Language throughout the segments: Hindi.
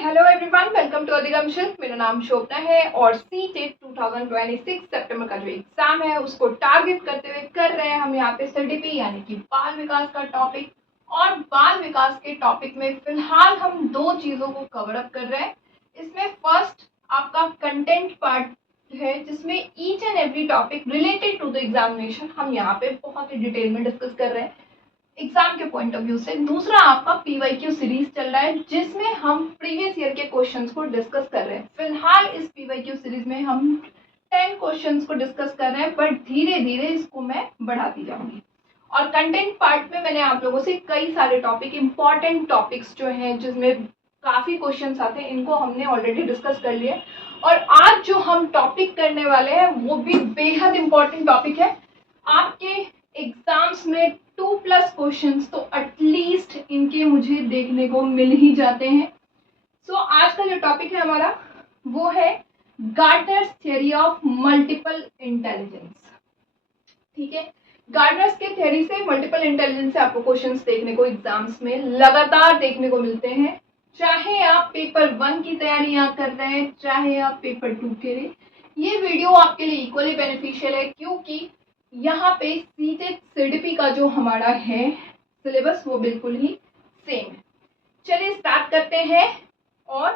हेलो एवरीवन, वेलकम टू अधिगम शिल्प। मेरा नाम शोभना है और सीटेट 2026 सितंबर का जो एग्जाम है उसको टारगेट करते हुए कर रहे हैं हम यहाँ पे सीडीपी यानी कि बाल विकास का टॉपिक। और बाल विकास के टॉपिक में फिलहाल हम दो चीज़ों को कवर अप कर रहे हैं। इसमें फर्स्ट आपका कंटेंट पार्ट है जिसमें each and every topic related to the examination हम यहाँ पे बहुत ही डिटेल में डिस्कस कर रहे हैं एग्जाम के पॉइंट ऑफ व्यू से। दूसरा आपका पीवाईक्यू सीरीज चल रहा है जिसमें हम प्रीवियस ईयर के क्वेश्चंस को डिस्कस कर रहे हैं। फिलहाल इस पीवाईक्यू सीरीज में हम 10 क्वेश्चंस को डिस्कस कर रहे हैं, बट धीरे धीरे इसको मैं बढ़ाती जाऊंगी। और कंटेंट पार्ट में मैंने आप लोगों से कई सारे टॉपिक, इंपॉर्टेंट टॉपिक्स जो हैं जिसमें काफ़ी क्वेश्चंस आते हैं, इनको हमने ऑलरेडी डिस्कस कर लिया। और आज जो हम टॉपिक करने वाले हैं वो भी बेहद इंपॉर्टेंट टॉपिक है। आपके एग्जाम्स में 2+ क्वेश्चंस तो एटलीस्ट इनके मुझे देखने को मिल ही जाते हैं। सो आज का जो टॉपिक है हमारा वो है Gardner's theory of multiple intelligence. ठीक है, गार्डनर्स के थ्योरी से मल्टीपल इंटेलिजेंस से आपको क्वेश्चंस देखने को एग्जाम्स में लगातार देखने को मिलते हैं, चाहे आप पेपर 1 की तैयारियां कर रहे हैं चाहे आप पेपर 2 के लिए। ये वीडियो आपके लिए इक्वली बेनिफिशियल है क्योंकि यहाँ पे सीटेट सीडीपी का जो हमारा है सिलेबस वो बिल्कुल ही सेम है। चलिए स्टार्ट करते हैं और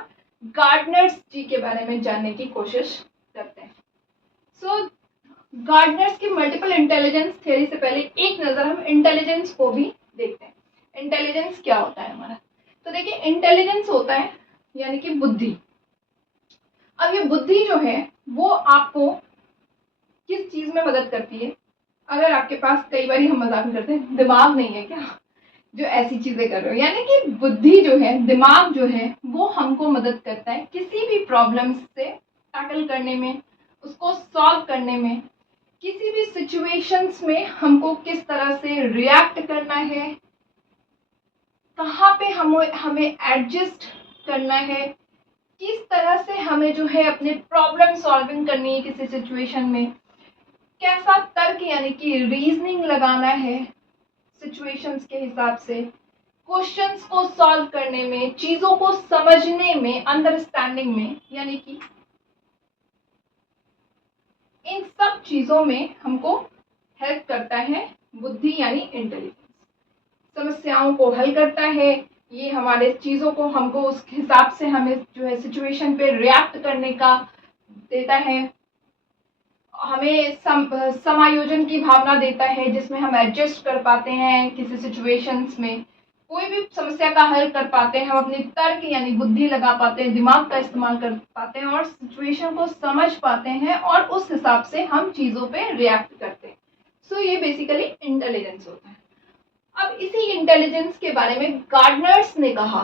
गार्डनर्स जी के बारे में जानने की कोशिश करते हैं। सो गार्डनर्स की मल्टीपल इंटेलिजेंस थ्योरी से पहले एक नज़र हम इंटेलिजेंस को भी देखते हैं। इंटेलिजेंस क्या होता है हमारा? तो देखिए, इंटेलिजेंस होता है यानी कि बुद्धि। अब ये बुद्धि जो है वो आपको किस चीज़ में मदद करती है? अगर आपके पास, कई बार हम मजाक में करते हैं, दिमाग नहीं है क्या जो ऐसी चीजें कर रहे हो, यानी कि बुद्धि जो है, दिमाग जो है वो हमको मदद करता है किसी भी प्रॉब्लम से टैकल करने में, उसको सॉल्व करने में, किसी भी सिचुएशंस में हमको किस तरह से रिएक्ट करना है, कहाँ पे हमें एडजस्ट करना है, किस तरह से हमें जो है अपने प्रॉब्लम सॉल्विंग करनी है किसी सिचुएशन में, कैसा तर्क यानी कि रीजनिंग लगाना है सिचुएशंस के हिसाब से, क्वेश्चंस को सॉल्व करने में, चीजों को समझने में, अंडरस्टैंडिंग में, यानी कि इन सब चीजों में हमको हेल्प करता है बुद्धि यानी इंटेलिजेंस। समस्याओं को हल करता है, ये हमारे चीजों को हमको उस हिसाब से हमें जो है सिचुएशन पे रिएक्ट करने का देता है, हमें समायोजन की भावना देता है जिसमें हम एडजस्ट कर पाते हैं किसी सिचुएशंस में, कोई भी समस्या का हल कर पाते हैं, हम अपनी तर्क यानी बुद्धि लगा पाते हैं, दिमाग का इस्तेमाल कर पाते हैं और सिचुएशन को समझ पाते हैं और उस हिसाब से हम चीज़ों पे रिएक्ट करते हैं। सो ये बेसिकली इंटेलिजेंस होता है। अब इसी इंटेलिजेंस के बारे में गार्डनर्स ने कहा,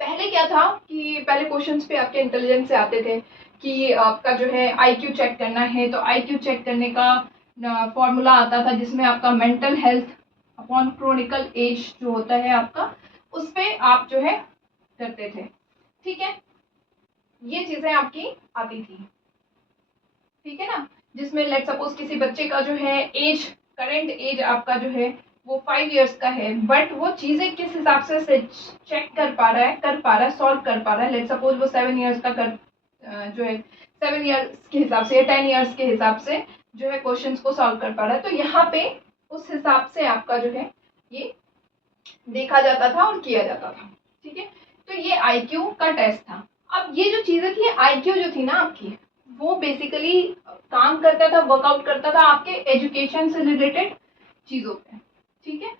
पहले क्या था कि पहले क्वेश्चंस पे आपके इंटेलिजेंस से आते थे कि आपका जो है आईक्यू चेक करना है, तो आईक्यू चेक करने का फॉर्मूला आता था जिसमें आपका mental health upon chronicle age जो होता है आपका, उस पे आप जो है करते थे। ठीक है, ये चीजें आपकी आती थी, ठीक है ना, जिसमें लेट सपोज किसी बच्चे का जो है एज, करेंट एज आपका जो है वो 5 इयर्स का है, बट वो चीजें किस हिसाब से चेक कर पा रहा है, सॉल्व कर पा रहा है। लेट सपोज वो 7 इयर्स का जो है 7 इयर्स के हिसाब से या 10 इयर्स के हिसाब से जो है क्वेश्चंस को सॉल्व कर पा रहा है, तो यहाँ पे उस हिसाब से आपका जो है ये देखा जाता था और किया जाता था। ठीक है, तो ये आईक्यू का टेस्ट था। अब ये जो चीजें थी, आईक्यू जो थी ना आपकी, वो बेसिकली काम करता था, वर्कआउट करता था आपके एजुकेशन से रिलेटेड चीजों पे। ठीक है,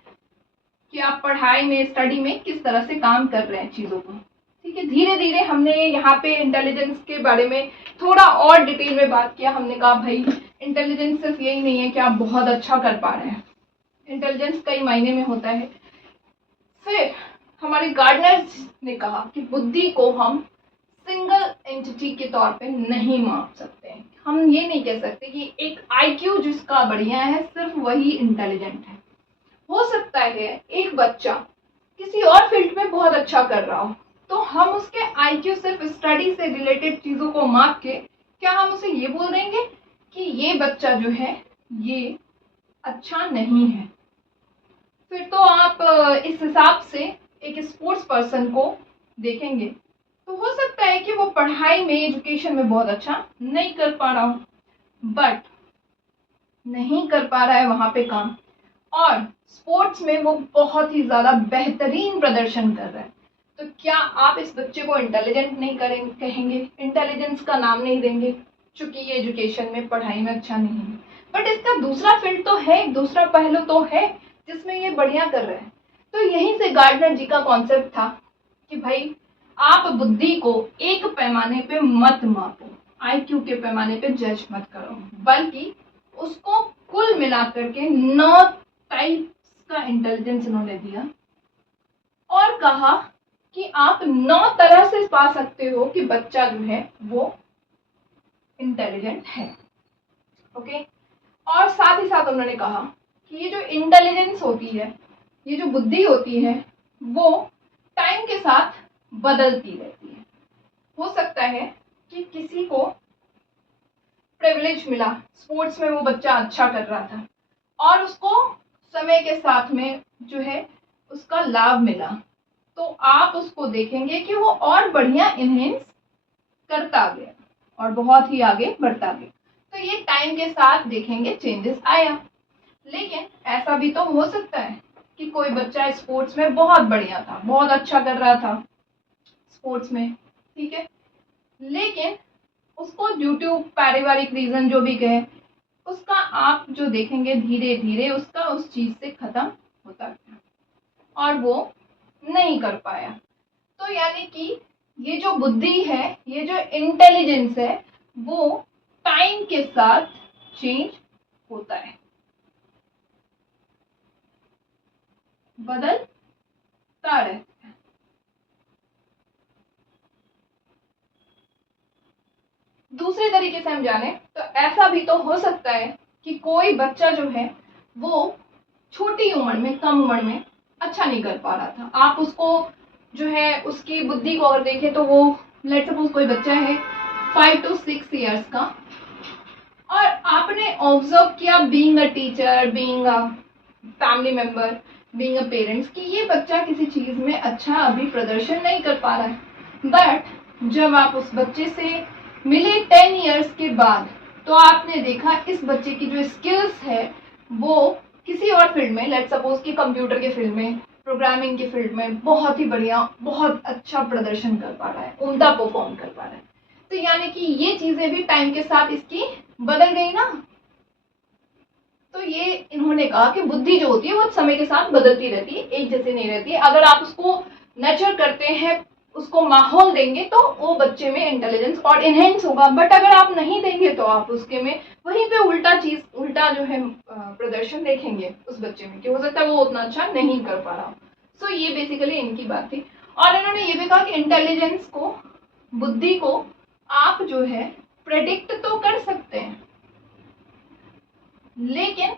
कि आप पढ़ाई में, स्टडी में किस तरह से काम कर रहे हैं चीजों को। ठीक है, धीरे धीरे हमने यहाँ पे इंटेलिजेंस के बारे में थोड़ा और डिटेल में बात किया। हमने कहा भाई इंटेलिजेंस सिर्फ यही नहीं है कि आप बहुत अच्छा कर पा रहे हैं, इंटेलिजेंस कई मायने में होता है। फिर हमारे गार्डनर्स ने कहा कि बुद्धि को हम सिंगल एंटिटी के तौर पे नहीं माप सकते। हम ये नहीं कह सकते कि एक आईक्यू जिसका बढ़िया है सिर्फ वही इंटेलिजेंट है। हो सकता है एक बच्चा किसी और फील्ड में बहुत अच्छा कर रहा हो, तो हम उसके आईक्यू सिर्फ स्टडी से रिलेटेड चीज़ों को माप के क्या हम उसे ये बोल देंगे कि ये बच्चा जो है ये अच्छा नहीं है? फिर तो आप इस हिसाब से एक स्पोर्ट्स पर्सन को देखेंगे तो हो सकता है कि वो पढ़ाई में, एजुकेशन में बहुत अच्छा नहीं कर पा रहा हो, बट नहीं कर पा रहा है वहां पे काम, और स्पोर्ट्स में वो बहुत ही ज़्यादा बेहतरीन प्रदर्शन कर रहा है, तो क्या आप इस बच्चे को इंटेलिजेंट नहीं करेंगे, कहेंगे, इंटेलिजेंस का नाम नहीं देंगे, क्योंकि ये एजुकेशन में, पढ़ाई में अच्छा नहीं है। बट इसका दूसरा फील्ड तो है, दूसरा पहलू तो है जिसमें ये बढ़िया कर रहा है। तो यहीं से गार्डनर जी का कॉन्सेप्ट था कि भाई आप बुद्धि को एक पैमाने पे मत मापो, आईक्यू के पैमाने पे जज मत करो, बल्कि उसको कुल मिलाकर के 9 टाइप्स का इंटेलिजेंस इन्होंने दिया और कहा कि आप 9 तरह से पा सकते हो कि बच्चा जो है वो इंटेलिजेंट है। ओके, और साथ ही साथ उन्होंने कहा कि ये जो इंटेलिजेंस होती है, ये जो बुद्धि होती है, वो टाइम के साथ बदलती रहती है। हो सकता है कि किसी को प्रिविलेज मिला, स्पोर्ट्स में वो बच्चा अच्छा कर रहा था और उसको समय के साथ में जो है उसका लाभ मिला, तो आप उसको देखेंगे कि वो और बढ़िया इनहेंस करता गया और बहुत ही आगे बढ़ता गया। तो ये टाइम के साथ देखेंगे चेंजेस आया। लेकिन ऐसा भी तो हो सकता है कि कोई बच्चा स्पोर्ट्स में बहुत बढ़िया था, बहुत अच्छा कर रहा था स्पोर्ट्स में, ठीक है, लेकिन उसको ड्यू टू पारिवारिक रीजन जो भी कहे, उसका आप जो देखेंगे धीरे धीरे उसका उस चीज से खत्म होता गया और वो नहीं कर पाया। तो यानी कि ये जो बुद्धि है, ये जो इंटेलिजेंस है, वो टाइम के साथ चेंज होता है, बदलता रहता है। दूसरे तरीके से हम जाने तो ऐसा भी तो हो सकता है कि कोई बच्चा जो है वो छोटी उम्र में, कम उम्र में अच्छा नहीं कर पा रहा था, आप उसको जो है उसकी बुद्धि को अगर देखें तो वो लेट्स सपोज कोई बच्चा है 5 to 6 इयर्स का और आपने ऑब्जर्व किया being a teacher, being a family member, being a parents कि ये बच्चा किसी चीज में अच्छा अभी प्रदर्शन नहीं कर पा रहा है, बट जब आप उस बच्चे से मिले 10 इयर्स के बाद तो आपने देखा इस बच्चे की जो स्किल्स है वो किसी और फील्ड में, लेट्स सपोज कि कंप्यूटर के फील्ड में, प्रोग्रामिंग के फील्ड में बहुत ही बढ़िया, बहुत अच्छा प्रदर्शन कर पा रहा है, उम्दा परफॉर्म कर पा रहा है। तो यानी कि ये चीजें भी टाइम के साथ इसकी बदल गई ना। तो ये इन्होंने कहा कि बुद्धि जो होती है वो समय के साथ बदलती रहती है, एक जैसी नहीं रहती है। अगर आप उसको नर्चर करते हैं, उसको माहौल देंगे तो वो बच्चे में इंटेलिजेंस और इनहेंस होगा, बट अगर आप नहीं देंगे तो आप उसके में वहीं पे उल्टा जो है प्रदर्शन देखेंगे उस बच्चे में कि हो सकता है वो उतना अच्छा नहीं कर पा रहा। सो ये बेसिकली इनकी बात थी। और इन्होंने ये भी कहा कि इंटेलिजेंस को, बुद्धि को आप जो है प्रेडिक्ट तो कर सकते हैं, लेकिन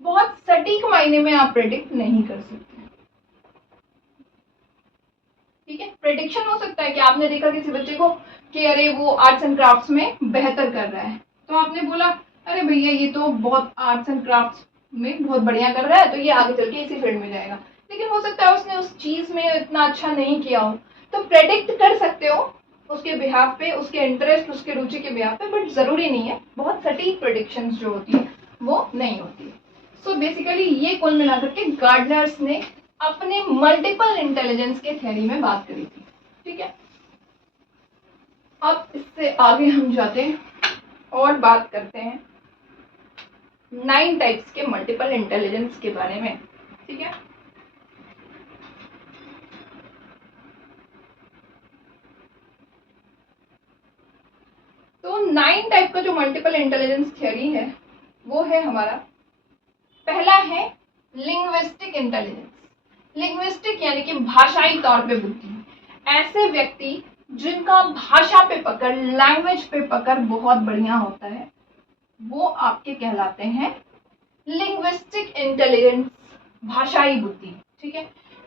बहुत सटीक मायने में आप प्रेडिक्ट नहीं कर सकते। ठीक है, प्रेडिक्शन हो सकता है कि आपने देखा किसी बच्चे को कि अरे वो आर्ट्स एंड क्राफ्ट्स में बेहतर कर रहा है, तो आपने बोला अरे भैया ये तो बहुत आर्ट्स एंड क्राफ्ट्स में बहुत बढ़िया कर रहा है, तो ये आगे चल के इसी फील्ड में जाएगा। लेकिन हो सकता है उसने उस चीज में इतना अच्छा नहीं किया हो, तो प्रेडिक्ट कर सकते हो उसके बिहाफ पे, उसके इंटरेस्ट, उसके रुचि के बिहाफ पे, बट जरूरी नहीं है, बहुत सटीक प्रेडिक्शंस जो होती है वो नहीं होती। सो बेसिकली ये कुल मिलाकर के गार्डनर्स ने अपने मल्टीपल इंटेलिजेंस के थ्योरी में बात करी थी। ठीक है, अब इससे आगे हम जाते हैं और बात करते हैं 9 टाइप्स के मल्टीपल इंटेलिजेंस के बारे में। ठीक है, तो 9 टाइप का जो मल्टीपल इंटेलिजेंस थ्योरी है वो है हमारा, पहला है लिंग्विस्टिक इंटेलिजेंस। लिंग्विस्टिक यानी कि भाषाई तौर पे बुद्धि, ऐसे व्यक्ति जिनका भाषा पे पकड़, लैंग्वेज पे पकड़ बहुत बढ़िया होता है, वो आपके कहलाते हैं लिंग्विस्टिक इंटेलिजेंस, भाषाई बुद्धि। ठीक है,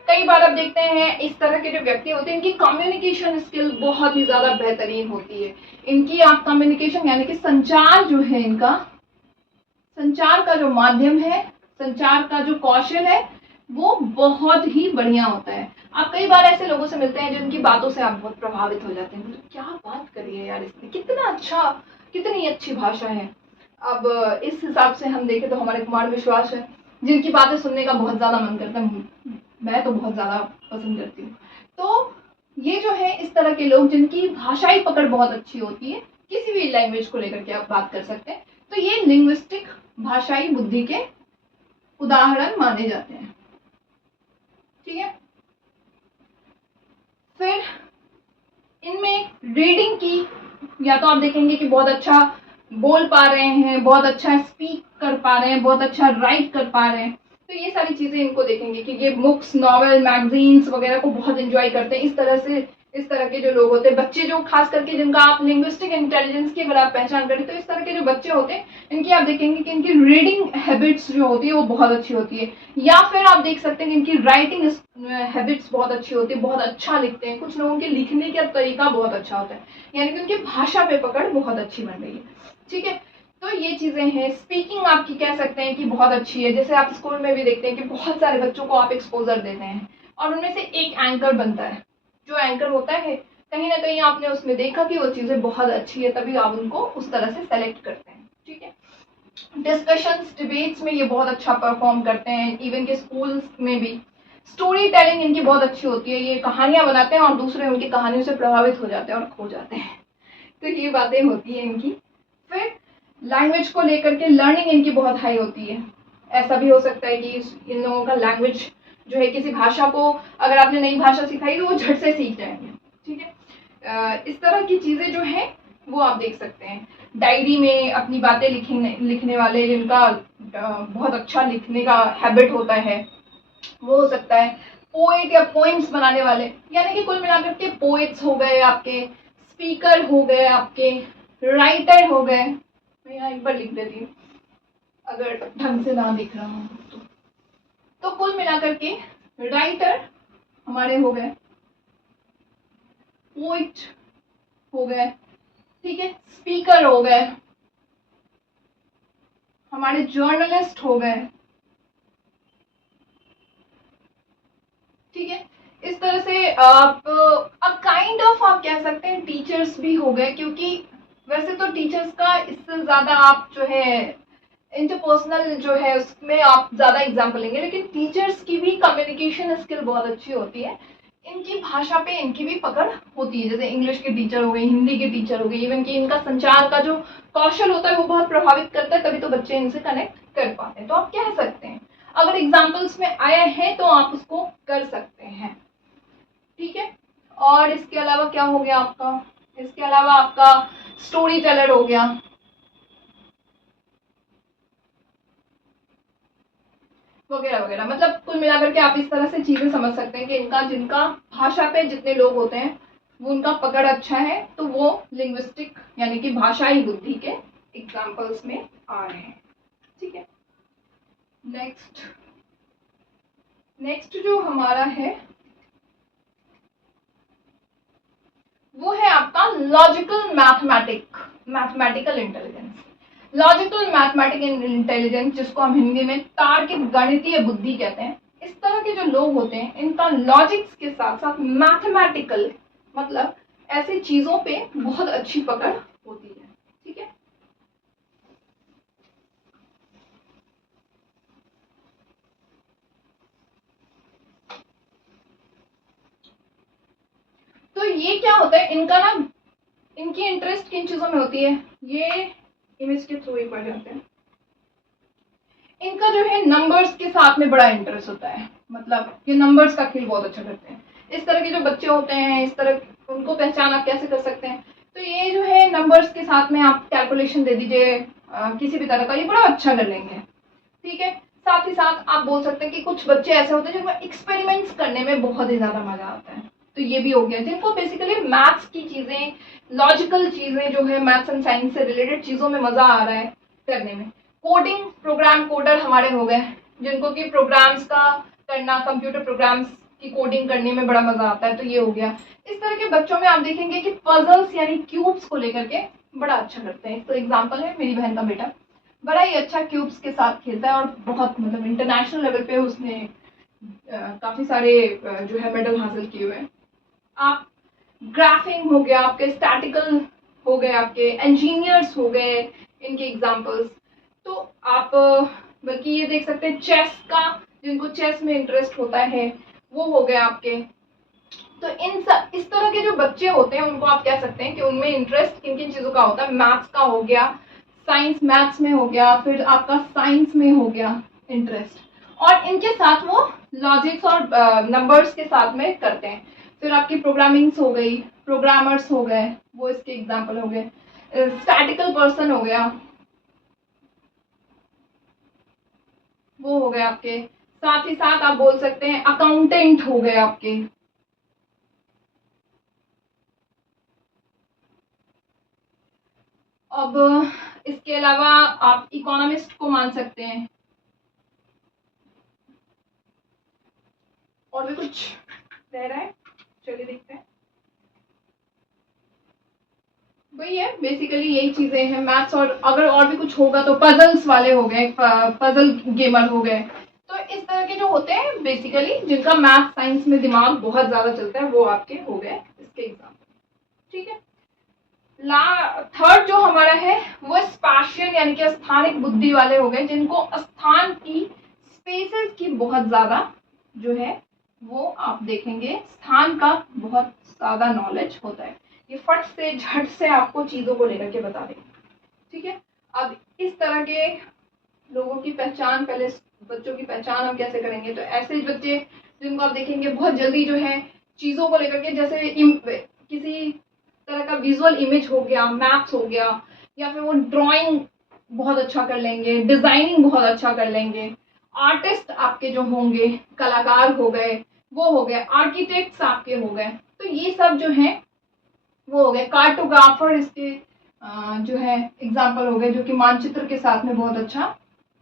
कई बार आप देखते हैं इस तरह के जो व्यक्ति होते हैं इनकी कम्युनिकेशन स्किल बहुत ही ज्यादा बेहतरीन होती है। इनकी आप कम्युनिकेशन यानी कि संचार जो है, इनका संचार का जो माध्यम है, संचार का जो कौशल है वो बहुत ही बढ़िया होता है। आप कई बार ऐसे लोगों से मिलते हैं जिनकी बातों से आप बहुत प्रभावित हो जाते हैं, मतलब क्या बात करी है यार इसने, कितना अच्छा, कितनी अच्छी भाषा है। अब इस हिसाब से हम देखें तो हमारे कुमार विश्वास है, जिनकी बातें सुनने का बहुत ज़्यादा मन करता है, मैं तो बहुत ज़्यादा पसंद करती हूँ। तो ये जो है इस तरह के लोग जिनकी भाषाई पकड़ बहुत अच्छी होती है, किसी भी लैंग्वेज को लेकर के आप बात कर सकते हैं, तो ये लिंग्विस्टिक भाषाई बुद्धि के उदाहरण माने जाते हैं। ठीक है, फिर इनमें रीडिंग की, या तो आप देखेंगे कि बहुत अच्छा बोल पा रहे हैं, बहुत अच्छा स्पीक कर पा रहे हैं, बहुत अच्छा राइट कर पा रहे हैं, तो ये सारी चीज़ें इनको देखेंगे कि ये बुक्स, नॉवेल, मैगजीन्स वगैरह को बहुत एंजॉय करते हैं। इस तरह के जो लोग होते हैं, बच्चे जो खास करके जिनका आप लिंग्विस्टिक इंटेलिजेंस की अगर आप पहचान करें, तो इस तरह के जो बच्चे होते हैं इनकी आप देखेंगे कि इनकी रीडिंग हैबिट्स जो होती है वो बहुत अच्छी होती है, या फिर आप देख सकते हैं कि इनकी राइटिंग हैबिट्स बहुत अच्छी होती है, बहुत अच्छा लिखते हैं। कुछ लोगों के लिखने का तरीका बहुत अच्छा होता है, यानी कि उनकी भाषा पे पकड़ बहुत अच्छी बन रही है। ठीक है, तो ये चीज़ें हैं। स्पीकिंग आपकी कह सकते हैं कि बहुत अच्छी है, जैसे आप स्कूल में भी देखते हैं कि बहुत सारे बच्चों को आप एक्सपोजर देते हैं और उनमें से एक एंकर बनता है। जो एंकर होता है, कहीं ना कहीं आपने उसमें देखा कि वो चीज़ें बहुत अच्छी है, तभी आप उनको उस तरह से सेलेक्ट करते हैं। ठीक है, डिस्कशंस, डिबेट्स में ये बहुत अच्छा परफॉर्म करते हैं, इवन के स्कूल्स में भी। स्टोरी टेलिंग इनकी बहुत अच्छी होती है, ये कहानियाँ बनाते हैं और दूसरे उनकी कहानियों से प्रभावित हो जाते हैं और खो जाते हैं। तो ये बातें होती हैं इनकी। फिर लैंग्वेज को लेकर के लर्निंग इनकी बहुत हाई होती है। ऐसा भी हो सकता है कि इन लोगों का लैंग्वेज जो है, किसी भाषा को अगर आपने नई भाषा सिखाई तो वो झट से सीख जाएंगे। ठीक है, इस तरह की चीज़ें जो है वो आप देख सकते हैं। डायरी में अपनी बातें लिखने वाले, जिनका बहुत अच्छा लिखने का हैबिट होता है, वो हो सकता है। पोएट या पोइम्स बनाने वाले, यानी कि कुल मिलाकर के पोएट्स हो गए आपके, स्पीकर हो गए आपके, राइटर हो गए। मैं यहाँ एक बार लिख देती हूँ अगर ढंग से ना दिख रहा हूँ तो कुल मिलाकर के राइटर हमारे हो गए, पोइट हो गए, ठीक है, स्पीकर हो गए, हमारे जर्नलिस्ट हो गए। ठीक है, इस तरह से आप काइंड ऑफ आप कह सकते हैं टीचर्स भी हो गए, क्योंकि वैसे तो टीचर्स का इससे ज़्यादा आप जो है इंटरपर्सनल जो है उसमें आप ज़्यादा एग्जाम्पल लेंगे, लेकिन टीचर्स की भी कम्युनिकेशन स्किल बहुत अच्छी होती है। इनकी भाषा पे इनकी भी पकड़ होती है, जैसे इंग्लिश के टीचर हो गए, हिंदी के टीचर हो गए, इवन कि इनका संचार का जो कौशल होता है वो बहुत प्रभावित करता है, तभी तो बच्चे इनसे कनेक्ट कर पाते हैं। तो आप कह सकते हैं, अगर एग्जाम्पल्स में आया है तो आप उसको कर सकते हैं। ठीक है, और इसके अलावा क्या हो गया आपका, इसके अलावा आपका स्टोरी टेलर हो गया, वगैरह वगैरह। मतलब कुल मिलाकर के आप इस तरह से चीजें समझ सकते हैं कि इनका, जिनका भाषा पे जितने लोग होते हैं वो उनका पकड़ अच्छा है, तो वो लिंग्विस्टिक यानी कि भाषाई बुद्धि के एग्जाम्पल्स में आ रहे हैं। ठीक है, नेक्स्ट जो हमारा है वो है आपका logical mathematical intelligence. Logical mathematical intelligence, जिसको हम हिंदी में तार्किक गणितीय बुद्धि कहते हैं। इस तरह के जो लोग होते हैं इनका लॉजिक्स के साथ साथ मैथमेटिकल, मतलब ऐसी चीजों पे बहुत अच्छी पकड़ होती है। ठीक है, तो ये क्या होता है इनका ना, इनकी इंटरेस्ट किन चीजों में होती है, ये इमेज के थ्रू ही पढ़ जाते हैं। इनका जो है नंबर्स के साथ में बड़ा इंटरेस्ट होता है, मतलब ये नंबर्स का खेल बहुत अच्छा करते हैं। इस तरह के जो बच्चे होते हैं, इस तरह उनको पहचान आप कैसे कर सकते हैं, तो ये जो है नंबर्स के साथ में आप कैलकुलेशन दे दीजिए किसी भी तरह का, ये बड़ा अच्छा कर लेंगे। ठीक है, साथ ही साथ आप बोल सकते हैं कि कुछ बच्चे ऐसे होते हैं जिनमें एक्सपेरिमेंट्स करने में बहुत ही ज़्यादा मजा आता है, तो ये भी हो गया, जिनको बेसिकली मैथ्स की चीज़ें, लॉजिकल चीज़ें जो है मैथ्स एंड साइंस से रिलेटेड चीज़ों में मज़ा आ रहा है करने में। कोडिंग, प्रोग्राम कोडर हमारे हो गए, जिनको कि प्रोग्राम्स का करना, कंप्यूटर प्रोग्राम्स की कोडिंग करने में बड़ा मजा आता है, तो ये हो गया। इस तरह के बच्चों में आप देखेंगे कि पजल्स यानी क्यूब्स को लेकर के बड़ा अच्छा करते हैं। तो एग्जांपल है मेरी बहन का बेटा, बड़ा ही अच्छा क्यूब्स के साथ खेलता है और बहुत, मतलब इंटरनेशनल लेवल पे उसने काफी सारे जो है मेडल हासिल किए हुए हैं। आप ग्राफिंग हो गया आपके, स्टैटिकल हो गए आपके, इंजीनियर्स हो गए इनके एग्जांपल्स। तो आप बल्कि ये देख सकते हैं चेस का, जिनको चेस में इंटरेस्ट होता है वो हो गए आपके। तो इस तरह के जो बच्चे होते हैं उनको आप कह सकते हैं कि उनमें इंटरेस्ट किन किन चीज़ों का होता है। मैथ्स का हो गया, साइंस मैथ्स में हो गया, फिर आपका साइंस में हो गया इंटरेस्ट, और इनके साथ वो लॉजिक्स और नंबर्स के साथ में करते हैं। फिर आपकी प्रोग्रामिंग्स हो गई, प्रोग्रामर्स हो गए, वो इसके एग्जाम्पल हो गए। स्टैटिकल पर्सन हो गया, वो हो गए आपके। साथ ही साथ आप बोल सकते हैं अकाउंटेंट हो गए आपके। अब इसके अलावा आप इकोनॉमिस्ट को मान सकते हैं। और भी कुछ रह रहा है, चलिए देखते हैं। वही है, बेसिकली यही चीजें हैं मैथ्स, और अगर और भी कुछ होगा तो पजल्स वाले हो गए, पजल गेमर हो गए। तो इस तरह के जो होते हैं बेसिकली जिनका मैथ साइंस में दिमाग बहुत ज्यादा चलता है वो आपके हो गए इसके एग्जाम्पल। ठीक है, थर्ड जो हमारा है वो स्पैशियल यानी कि स्थानिक बुद्धि वाले हो गए, जिनको स्थान की, स्पेसेस की बहुत ज्यादा जो है वो आप देखेंगे स्थान का बहुत ज्यादा नॉलेज होता है। ये फट से झट से आपको चीजों को लेकर के बता देंगे। ठीक है, अब इस तरह के लोगों की पहचान, पहले बच्चों की पहचान हम कैसे करेंगे, तो ऐसे बच्चे जिनको आप देखेंगे बहुत जल्दी जो है चीजों को लेकर के, जैसे किसी तरह का विजुअल इमेज हो गया, मैप्स हो गया, या फिर वो ड्राइंग बहुत अच्छा कर लेंगे, डिजाइनिंग बहुत अच्छा कर लेंगे। आर्टिस्ट आपके जो होंगे, कलाकार हो गए, वो हो गए, आर्किटेक्ट्स आपके हो गए। तो ये सब जो है वो हो गए। कार्टोग्राफर इसके जो है एग्जाम्पल हो गए, जो कि मानचित्र के साथ में बहुत अच्छा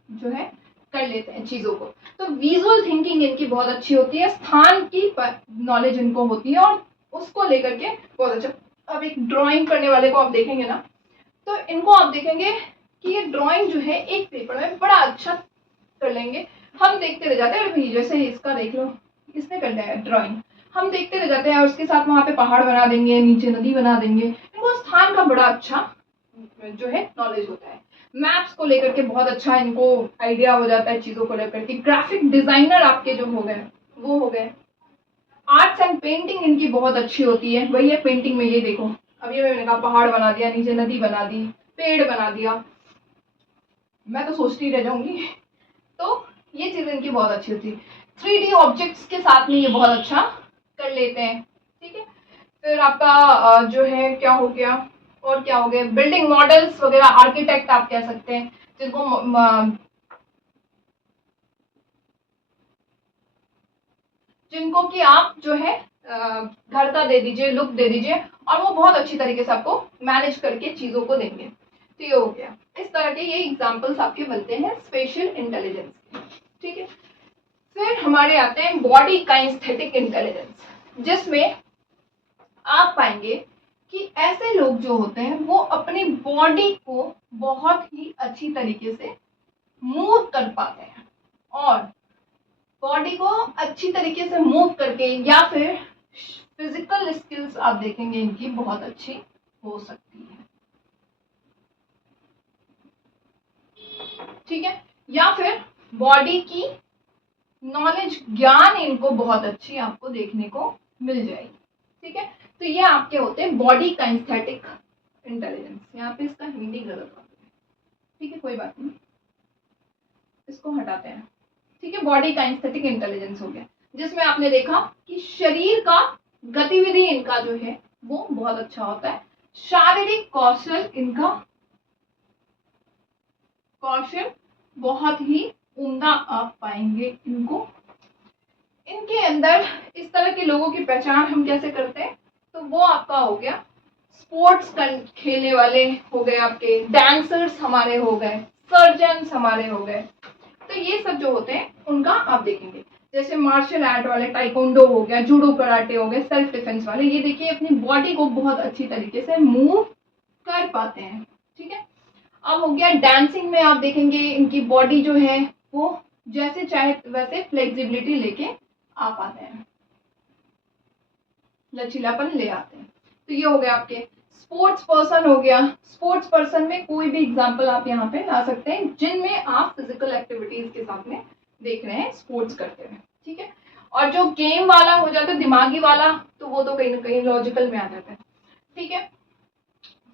जो है कर लेते हैं चीजों को। तो विजुअल थिंकिंग इनकी बहुत अच्छी होती है, स्थान की नॉलेज इनको होती है, और उसको लेकर के बहुत अच्छा। अब एक ड्राइंग करने वाले को आप देखेंगे ना, तो इनको आप देखेंगे कि ये ड्राइंग जो है एक पेपर में बड़ा अच्छा कर लेंगे। हम देखते रह जाते हैं, अरे जैसे इसका देख लो, इसने कर लिया है ड्राइंग, हम देखते रह जाते हैं, और उसके साथ वहां पे पहाड़ बना देंगे, नीचे नदी बना देंगे। इनको स्थान का बड़ा अच्छा जो है नॉलेज होता है। मैप्स को लेकर के बहुत अच्छा इनको आइडिया हो जाता है चीजों को लेकर के। ग्राफिक डिजाइनर आपके जो हो गए वो हो गए। आर्ट्स एंड पेंटिंग इनकी बहुत अच्छी होती है। वही है पेंटिंग में, ये देखो अभी मैंने कहा पहाड़ बना दिया, नीचे नदी बना दी, पेड़ बना दिया, मैं तो सोचती रह जाऊंगी। तो ये चीज इनकी बहुत अच्छी होती है। 3D ऑब्जेक्ट्स के साथ में ये बहुत अच्छा कर लेते हैं। ठीक है, फिर आपका जो है क्या हो गया, और क्या हो गया, बिल्डिंग मॉडल्स वगैरह, आर्किटेक्ट आप कह सकते हैं, जिनको कि आप जो है घर का दे दीजिए, लुक दे दीजिए, और वो बहुत अच्छी तरीके से आपको मैनेज करके चीजों को देंगे। तो ये हो गया, इस तरह के ये एग्जांपल्स आपके बनते हैं स्पेशल इंटेलिजेंस के। ठीक है, फिर हमारे आते हैं बॉडी काइनेस्थेटिक इंटेलिजेंस, जिसमें आप पाएंगे कि ऐसे लोग जो होते हैं वो अपनी बॉडी को बहुत ही अच्छी तरीके से मूव कर पाते हैं, और बॉडी को अच्छी तरीके से मूव करके, या फिर फिजिकल स्किल्स आप देखेंगे इनकी बहुत अच्छी हो सकती है। ठीक है, या फिर बॉडी की नॉलेज, ज्ञान इनको बहुत अच्छी आपको देखने को मिल जाएगी। ठीक है, तो ये आपके होते हैं बॉडी काइनेस्थेटिक इंटेलिजेंस। यहाँ पे इसका हिंदी गलत हो गया, ठीक है कोई बात नहीं, इसको हटाते हैं। ठीक है, बॉडी काइनेस्थेटिक इंटेलिजेंस हो गया, जिसमें आपने देखा कि शरीर का गतिविधि इनका जो है वो बहुत अच्छा होता है। शारीरिक कौशल इनका कौशल बहुत ही उम्दा आप पाएंगे इनको। इनके अंदर इस तरह के लोगों की पहचान हम कैसे करते हैं, तो वो आपका हो गया स्पोर्ट्स खेलने वाले हो गए, आपके डांसर्स हमारे हो गए, सर्जन्स हमारे हो गए। तो ये सब जो होते हैं उनका आप देखेंगे, जैसे मार्शल आर्ट वाले, टाइकोंडो हो गया, जूडो कराटे हो गए, सेल्फ डिफेंस वाले, ये देखिए अपनी बॉडी को बहुत अच्छी तरीके से मूव कर पाते हैं। ठीक है, अब हो गया डांसिंग में आप देखेंगे इनकी बॉडी जो है वो जैसे चाहे वैसे फ्लेक्सिबिलिटी लेके आ पाते हैं। लचीलापन ले आते हैं। तो ये हो गया आपके स्पोर्ट्स पर्सन हो गया। स्पोर्ट्स पर्सन में कोई भी एग्जांपल आप यहाँ पे ला सकते हैं जिनमें आप फिजिकल एक्टिविटीज के साथ में देख रहे हैं स्पोर्ट्स करते हुए, ठीक है। और जो गेम वाला हो जाता है, दिमागी वाला, तो वो तो कहीं ना कहीं लॉजिकल में आ जाता है, ठीक है।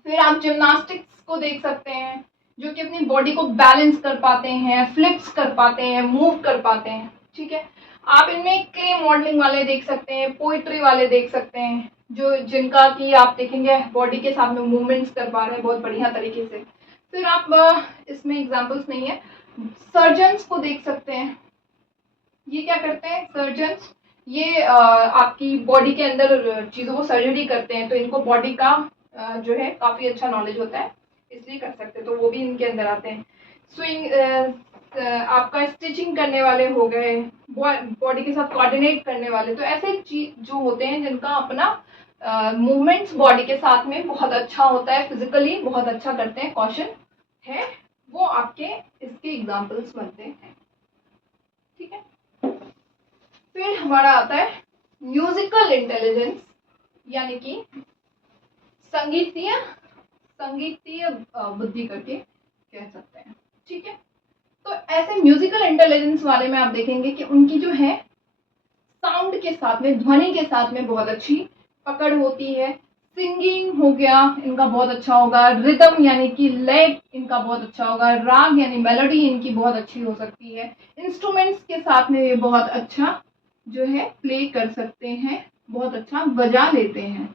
फिर आप जिम्नास्टिक्स को देख सकते हैं, जो कि अपनी बॉडी को बैलेंस कर पाते हैं, फ्लिप्स कर पाते हैं, मूव कर पाते हैं, ठीक है। आप इनमें क्ले मॉडलिंग वाले देख सकते हैं, पोइट्री वाले देख सकते हैं, जो जिनका कि आप देखेंगे बॉडी के साथ में मूवमेंट्स कर पा रहे हैं बहुत बढ़िया तरीके से। फिर आप इसमें एग्जांपल्स नहीं है, सर्जन्स को देख सकते हैं। ये क्या करते हैं सर्जन्स? ये आपकी बॉडी के अंदर चीज़ों को सर्जरी करते हैं, तो इनको बॉडी का जो है काफ़ी अच्छा नॉलेज होता है, इसलिए कर सकते हैं, तो वो भी इनके अंदर आते हैं। स्विंग आपका स्टिचिंग करने वाले हो गए, बॉडी के साथ कोऑर्डिनेट करने वाले, तो ऐसे चीज जो होते हैं जिनका अपना मूवमेंट्स बॉडी के साथ में बहुत अच्छा होता है, फिजिकली बहुत अच्छा करते हैं, कौशल है, वो आपके इसके एग्जाम्पल्स बनते हैं, ठीक है। फिर हमारा आता है म्यूजिकल इंटेलिजेंस, यानी कि संगीतीय बुद्धि करके कह सकते हैं, ठीक है। तो ऐसे म्यूजिकल इंटेलिजेंस वाले में आप देखेंगे कि उनकी जो है साउंड के साथ में, ध्वनि के साथ में बहुत अच्छी पकड़ होती है। सिंगिंग हो गया इनका बहुत अच्छा होगा, रिदम यानी कि लय इनका बहुत अच्छा होगा, राग यानी मेलोडी इनकी बहुत अच्छी हो सकती है। इंस्ट्रूमेंट्स के साथ में ये बहुत अच्छा जो है प्ले कर सकते हैं, बहुत अच्छा बजा लेते हैं,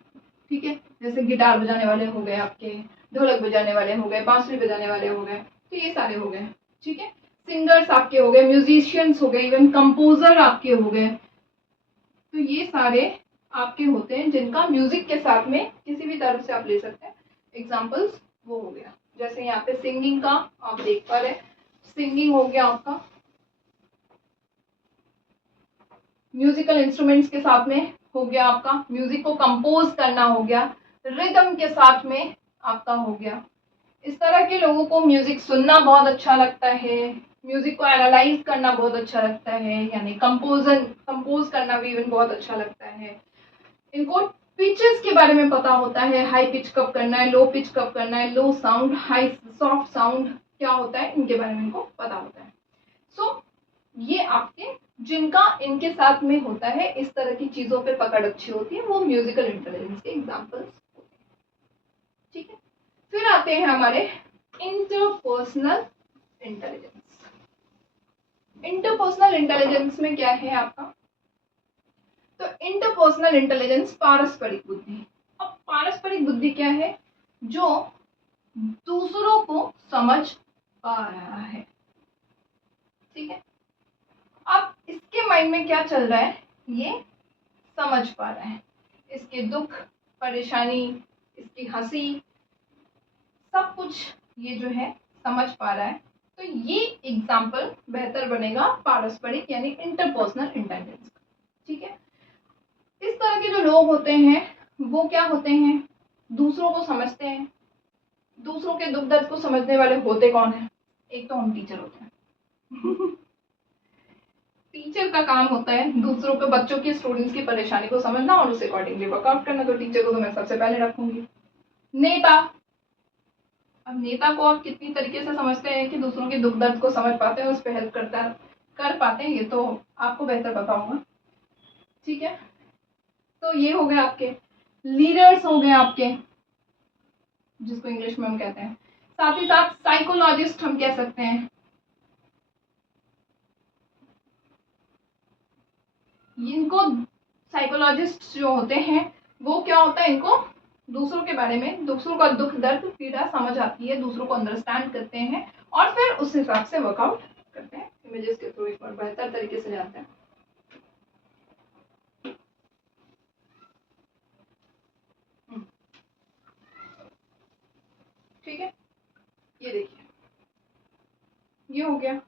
ठीक है। जैसे गिटार बजाने वाले हो गए आपके, ढोलक बजाने वाले हो गए, बांसुरी बजाने वाले हो गए, तो ये सारे हो गए, ठीक है। सिंगर्स आपके हो गए, म्यूजिशियंस हो गए, इवन कंपोजर आपके हो गए, तो ये सारे आपके होते हैं जिनका म्यूजिक के साथ में किसी भी तरफ से आप ले सकते हैं एग्जांपल्स, वो हो गया। जैसे यहाँ पे सिंगिंग का आप देख पा रहे, सिंगिंग हो गया आपका म्यूजिकल इंस्ट्रूमेंट्स के साथ में हो गया, आपका म्यूजिक को कंपोज करना हो गया, रिदम के साथ में आपका हो गया। इस तरह के लोगों को म्यूजिक सुनना बहुत अच्छा लगता है, म्यूजिक को एनालाइज करना बहुत अच्छा लगता है, यानी कंपोज करना भी इवन बहुत अच्छा लगता है। इनको पिचेस के बारे में पता होता है, हाई पिच कब करना है, लो पिच कब करना है, low sound, high soft sound क्या होता है, इनके बारे में इनको पता होता है। सो ये आपके जिनका इनके साथ में होता है, इस तरह की चीजों पे पकड़ अच्छी होती है, वो म्यूजिकल इंटेलिजेंस के एग्जांपल्स होते हैं, ठीक है। फिर आते हैं हमारे इंटरपर्सनल इंटेलिजेंस। इंटरपर्सनल इंटेलिजेंस में क्या है आपका? तो इंटरपर्सनल इंटेलिजेंस पारस्परिक बुद्धि। अब पारस्परिक बुद्धि क्या है? जो दूसरों को समझ पा रहा है, ठीक है। अब इसके माइंड में क्या चल रहा है, ये समझ पा रहा है, इसके दुख, परेशानी, इसकी हंसी, सब कुछ ये जो है समझ पा रहा है, तो ये एग्जाम्पल बेहतर बनेगा पारस्परिक यानी इंटरपर्सनल इंटेलिजेंस, ठीक है। इस तरह के जो लोग होते हैं वो क्या होते हैं, दूसरों को समझते हैं। दूसरों के दुख दर्द को समझने वाले होते कौन है? एक तो हम टीचर होते हैं। टीचर का काम होता है दूसरों के, बच्चों की, स्टूडेंट्स की परेशानी को समझना और उसे अकॉर्डिंगली वर्कआउट करना, तो टीचर को तो मैं सबसे पहले रखूंगी। नेता, अब नेता को आप कितनी तरीके से समझते हैं कि दूसरों के दुख दर्द को समझ पाते हैं, उस पर हेल्प कर पाते हैं, ये तो आपको बेहतर पता होगा, ठीक है। तो ये हो गए आपके लीडर्स, हो गए आपके जिसको इंग्लिश में हम कहते हैं। साथ ही साथ साइकोलॉजिस्ट हम कह सकते हैं। इनको साइकोलॉजिस्ट जो होते हैं वो क्या होता है, इनको दूसरों के बारे में, दूसरों का दुख दर्द पीड़ा समझ आती है, दूसरों को अंडरस्टैंड करते हैं और फिर उस हिसाब से वर्कआउट करते हैं, इमेजेस के थ्रू बेहतर तरीके से जानते हैं। ठीक है, ये देखिए, ये हो गया।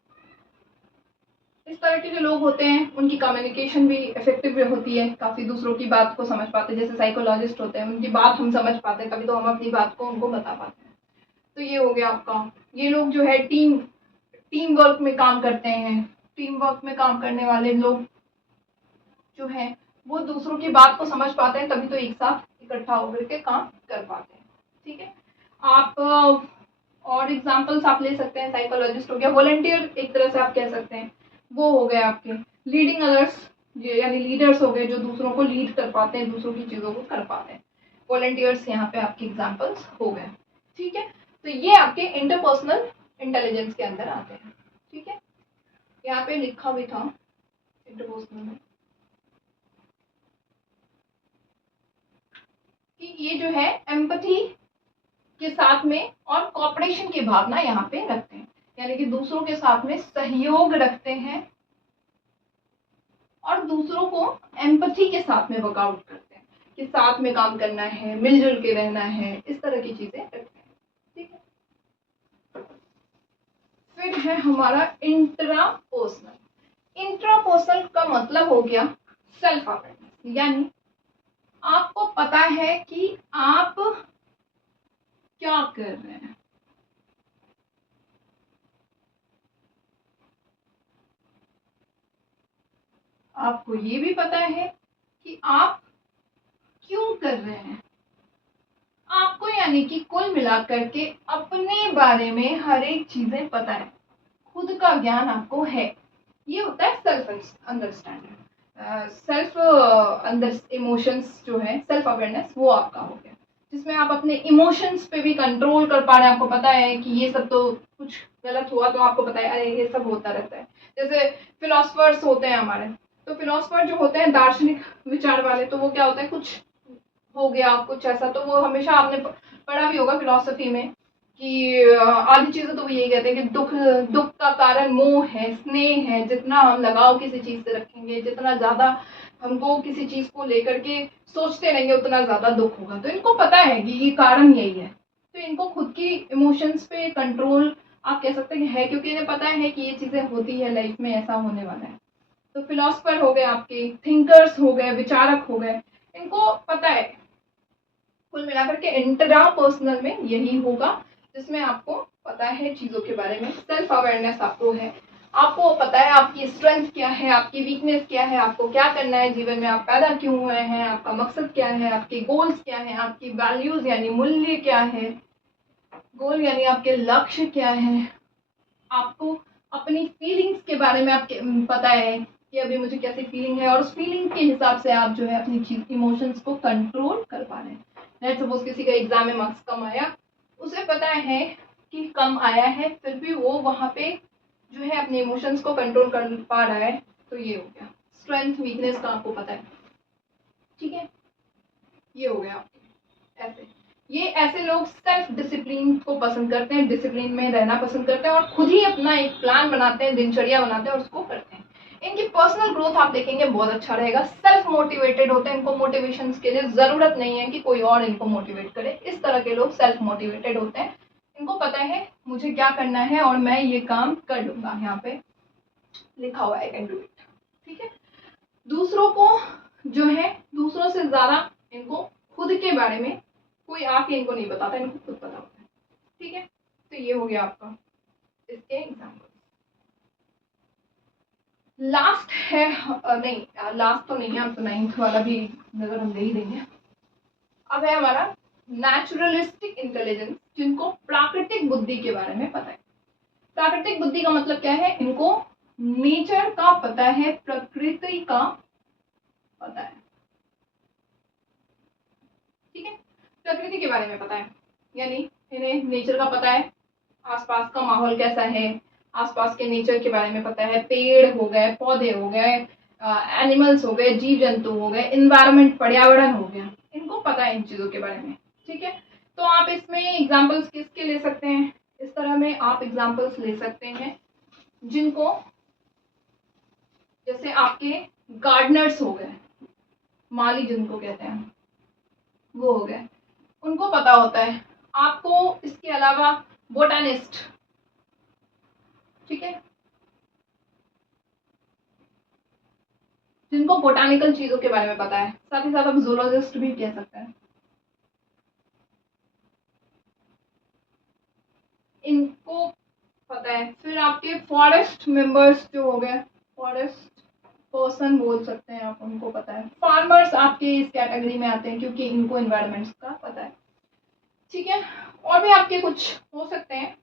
इस तरह के जो लोग होते हैं उनकी कम्युनिकेशन भी इफेक्टिव होती है, काफ़ी दूसरों की बात को समझ पाते हैं। जैसे साइकोलॉजिस्ट होते हैं, उनकी बात हम समझ पाते हैं, तभी तो हम अपनी बात को उनको बता पाते हैं। तो ये हो गया आपका। ये लोग जो है टीम वर्क में काम करते हैं। टीम वर्क में काम करने वाले लोग जो है वो दूसरों की बात को समझ पाते हैं, तभी तो एक साथ इकट्ठा होकर के काम कर पाते हैं। ठीक है, आप और एग्जांपल्स आप ले सकते हैं, साइकोलॉजिस्ट हो गया, वॉलंटियर एक तरह से आप कह सकते हैं, वो हो गए आपके लीडिंग अदर्स, यानी लीडर्स हो गए जो दूसरों को लीड कर पाते हैं, दूसरों की चीज़ों को कर पाते हैं। वॉलंटियर्स यहाँ पे आपके एग्जांपल्स हो गए। ठीक है, तो ये आपके इंटरपर्सनल इंटेलिजेंस के अंदर आते हैं। ठीक है, यहाँ पे लिखा भी था इंटरपर्सनल में कि ये जो है एम्पैथी के साथ में और कोऑपरेशन की भावना यहाँ पे रखते हैं, यानी कि दूसरों के साथ में सहयोग रखते हैं और दूसरों को एम्पैथी के साथ में वर्कआउट करते हैं कि साथ में काम करना है, मिलजुल के रहना है, इस तरह की चीजें रखते हैं। ठीक है, फिर है हमारा इंट्रापर्सनल। इंट्रापर्सनल का मतलब हो गया सेल्फ अवेयरनेस, यानी आपको पता है कि आप क्या कर रहे हैं, आपको ये भी पता है कि आप क्यों कर रहे हैं। आपको यानी कि कुल मिलाकर के अपने बारे में हर एक चीजें पता है, खुद का ज्ञान आपको है। ये होता है self understanding, self under emotions जो है, सेल्फ अवेयरनेस, वो आपका हो गया, जिसमें आप अपने इमोशंस पे भी कंट्रोल कर पा रहे हैं। आपको पता है कि ये सब तो कुछ गलत हुआ तो आपको पता है अरे ये सब होता रहता है। जैसे फिलोसफर्स होते हैं हमारे, तो फिलोसफर जो होते हैं दार्शनिक विचार वाले, तो वो क्या होता है, कुछ हो गया कुछ ऐसा, तो वो हमेशा आपने पढ़ा भी होगा फिलॉसफी में कि आधी चीजें तो वो यही कहते हैं कि दुख दुख का कारण मोह है, स्नेह है। जितना हम लगाव किसी चीज से रखेंगे, जितना ज्यादा हमको किसी चीज को लेकर के सोचते रहेंगे, उतना ज्यादा दुख होगा। तो इनको पता है कि ये कारण यही है, तो इनको खुद की इमोशंस पे कंट्रोल आप कह सकते हैं है, क्योंकि इन्हें पता है कि ये चीजें होती है लाइफ में, ऐसा होने वाला है। तो फिलोसफर हो गए आपके, थिंकर्स हो गए, विचारक हो गए, इनको पता है। कुल मिलाकर के इंट्रापर्सनल में यही होगा, जिसमें आपको पता है चीजों के बारे में, सेल्फ अवेयरनेस आपको है, आपको पता है आपकी स्ट्रेंथ क्या है, आपकी वीकनेस क्या है, आपको क्या करना है जीवन में, आप पैदा क्यों हुए हैं, आपका मकसद क्या है, आपके गोल्स क्या है, आपकी वैल्यूज यानी मूल्य क्या है, गोल यानी आपके लक्ष्य क्या है, आपको अपनी फीलिंग्स के बारे में आपके पता है कि अभी मुझे कैसी फीलिंग है, और उस फीलिंग के हिसाब से आप जो है अपनी इमोशंस को कंट्रोल कर पा रहे हैं। लेट्स सपोज किसी का एग्जाम में मार्क्स कम आया, उसे पता है कि कम आया है, फिर भी वो वहाँ पे जो है अपने इमोशंस को कंट्रोल कर पा रहा है। तो ये हो गया स्ट्रेंथ वीकनेस का आपको पता है। ठीक है, ये हो गया आपके ऐसे। ये ऐसे लोग सेल्फ डिसिप्लिन को पसंद करते हैं, डिसिप्लिन में रहना पसंद करते हैं और खुद ही अपना एक प्लान बनाते हैं, दिनचर्या बनाते हैं और उसको करते हैं। इनकी पर्सनल ग्रोथ आप देखेंगे बहुत अच्छा रहेगा, सेल्फ मोटिवेटेड होते हैं, इनको मोटिवेशन के लिए जरूरत नहीं है कि कोई और इनको मोटिवेट करे। इस तरह के लोग सेल्फ मोटिवेटेड होते हैं, इनको पता है मुझे क्या करना है और मैं ये काम कर लूंगा। यहाँ पे लिखा हुआ है आई कैन डू इट। ठीक है, दूसरों को जो है, दूसरों से ज्यादा इनको खुद के बारे में कोई आके इनको नहीं बताता, इनको खुद पता होता है। ठीक है, तो ये हो गया आपका इसके एग्जाम्पल। लास्ट है नहीं लास्ट तो नहीं है, अब तो 9th वाला भी नजर हम दे ही देंगे। अब है हमारा नेचुरलिस्टिक इंटेलिजेंस, जिनको प्राकृतिक बुद्धि के बारे में पता है। प्राकृतिक बुद्धि का मतलब क्या है, इनको नेचर का पता है, प्रकृति का पता है। ठीक है, प्रकृति के बारे में पता है, यानी इन्हें नेचर का पता है, आसपास का माहौल कैसा है, आसपास के नेचर के बारे में पता है, पेड़ हो गए, पौधे हो गए, एनिमल्स हो गए, जीव जंतु हो गए, इन्वायरमेंट पर्यावरण हो गया, इनको पता है इन चीजों के बारे में। ठीक है, तो आप इसमें एग्जाम्पल्स किसके ले सकते हैं, इस तरह में आप एग्जाम्पल्स ले सकते हैं जिनको, जैसे आपके गार्डनर्स हो गए, माली जिनको कहते हैं, वो हो गए, उनको पता होता है। आपको इसके अलावा बोटानिस्ट, ठीक है, जिनको बोटानिकल चीजों के बारे में पता है, साथ ही साथ आप जूलॉजिस्ट भी कह सकते हैं, इनको पता है। फिर आपके फॉरेस्ट मेंबर्स जो हो गए, फॉरेस्ट पर्सन बोल सकते हैं आप, उनको पता है। फार्मर्स आपके इस कैटेगरी में आते हैं क्योंकि इनको इन्वायरमेंट्स का पता है। ठीक है, और भी आपके कुछ हो सकते हैं,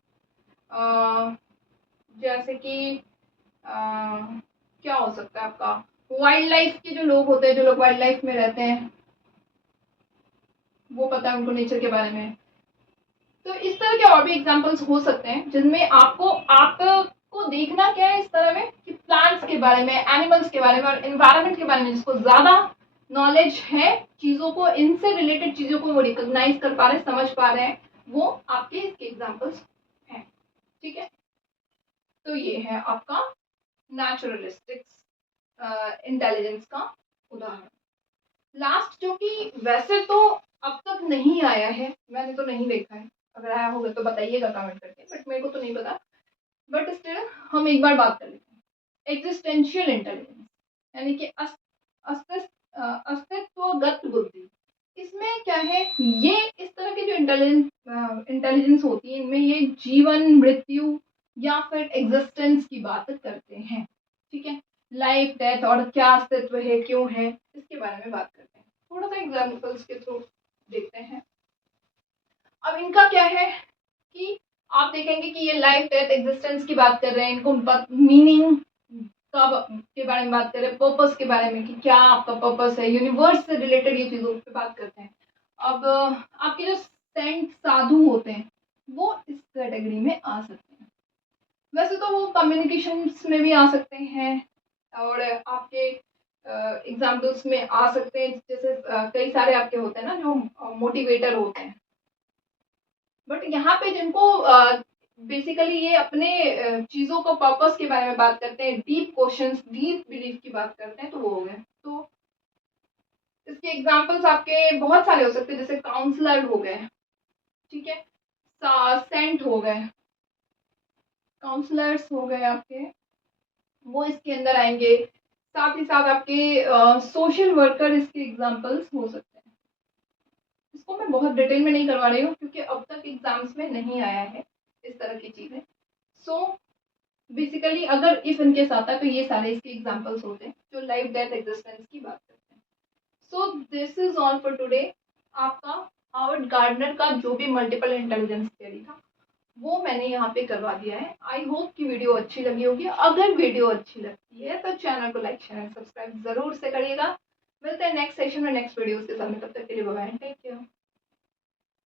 जैसे कि क्या हो सकता है आपका, वाइल्ड लाइफ के जो लोग होते हैं, जो लोग वाइल्ड लाइफ में रहते हैं, वो पता है उनको नेचर के बारे में। तो इस तरह के और भी एग्जांपल्स हो सकते हैं जिनमें आपको देखना क्या है इस तरह में कि प्लांट्स के बारे में, एनिमल्स के बारे में और एनवायरनमेंट के बारे में जिसको ज़्यादा नॉलेज है, चीज़ों को, इनसे रिलेटेड चीज़ों को वो रिकॉग्नाइज कर पा रहे हैं, समझ पा रहे हैं, वो आपके इसके एग्जाम्पल्स हैं। ठीक है, तो ये है आपका नेचुरलिस्टिक्स इंटेलिजेंस का उदाहरण। लास्ट जो कि वैसे तो अब तक नहीं आया है, मैंने तो नहीं देखा है, अगर आया होगा तो बताइएगा कमेंट करके, बट मेरे को तो नहीं पता, बट स्टिल हम एक बार बात कर लेते हैं। एग्जिस्टेंशियल इंटेलिजेंस यानी कि अस्तित्वगत बुद्धि। इसमें क्या है, ये इस तरह के जो इंटेलिजेंस होती है, इनमें ये जीवन, मृत्यु या फिर एग्जिस्टेंस की बात करते हैं। ठीक है, लाइफ, डेथ और क्या अस्तित्व है, क्यों है, इसके बारे में बात करते हैं। थोड़ा सा एग्जाम्पल्स के थ्रू देखते हैं। अब इनका क्या है कि आप देखेंगे कि ये लाइफ, डेथ, एग्जिस्टेंस की बात कर रहे हैं, इनको मीनिंग के बारे में बात कर रहे हैं, पर्पस के बारे में कि क्या आपका पर्पस है, यूनिवर्स से रिलेटेड ये चीज़ों पे बात करते हैं। अब आपके जो सेंट साधु होते हैं वो इस कैटेगरी में आ सकते हैं। वैसे तो वो कम्युनिकेशंस में भी आ सकते हैं और आपके एग्जाम्पल्स में आ सकते हैं, जैसे कई सारे आपके होते हैं ना जो मोटिवेटर होते हैं। बट यहाँ पे जिनको बेसिकली ये अपने चीज़ों को, पर्पस के बारे में बात करते हैं, डीप क्वेश्चंस, डीप बिलीफ की बात करते हैं, तो वो हो गए। तो इसके एग्जांपल्स आपके बहुत सारे हो सकते हैं, जैसे काउंसलर हो गए, ठीक है, सेंट हो गए, काउंसलर्स हो गए आपके, वो इसके अंदर आएंगे। साथ ही साथ आपके सोशल वर्कर इसके एग्जांपल्स हो सकते हैं। इसको मैं बहुत डिटेल में नहीं करवा रही हूँ क्योंकि अब तक एग्जाम्स में नहीं आया है इस तरह की चीज़ें। सो बेसिकली अगर इफ इनकेस आता है तो ये सारे इसके एग्जांपल्स होते हैं जो लाइफ, डेथ, एग्जिस्टेंस की बात करते हैं। So this is all for today. आपका हावर्ड गार्डनर का जो भी मल्टीपल इंटेलिजेंस थ्योरी था वो मैंने यहाँ पे करवा दिया है। आई होप कि वीडियो अच्छी लगी होगी। अगर वीडियो अच्छी लगती है तो चैनल को लाइक, शेयर एंड सब्सक्राइब जरूर से करिएगा। मिलते हैं नेक्स्ट सेशन में नेक्स्ट वीडियोस के साथ में, तब तक के लिए बाय बाय, टेक केयर।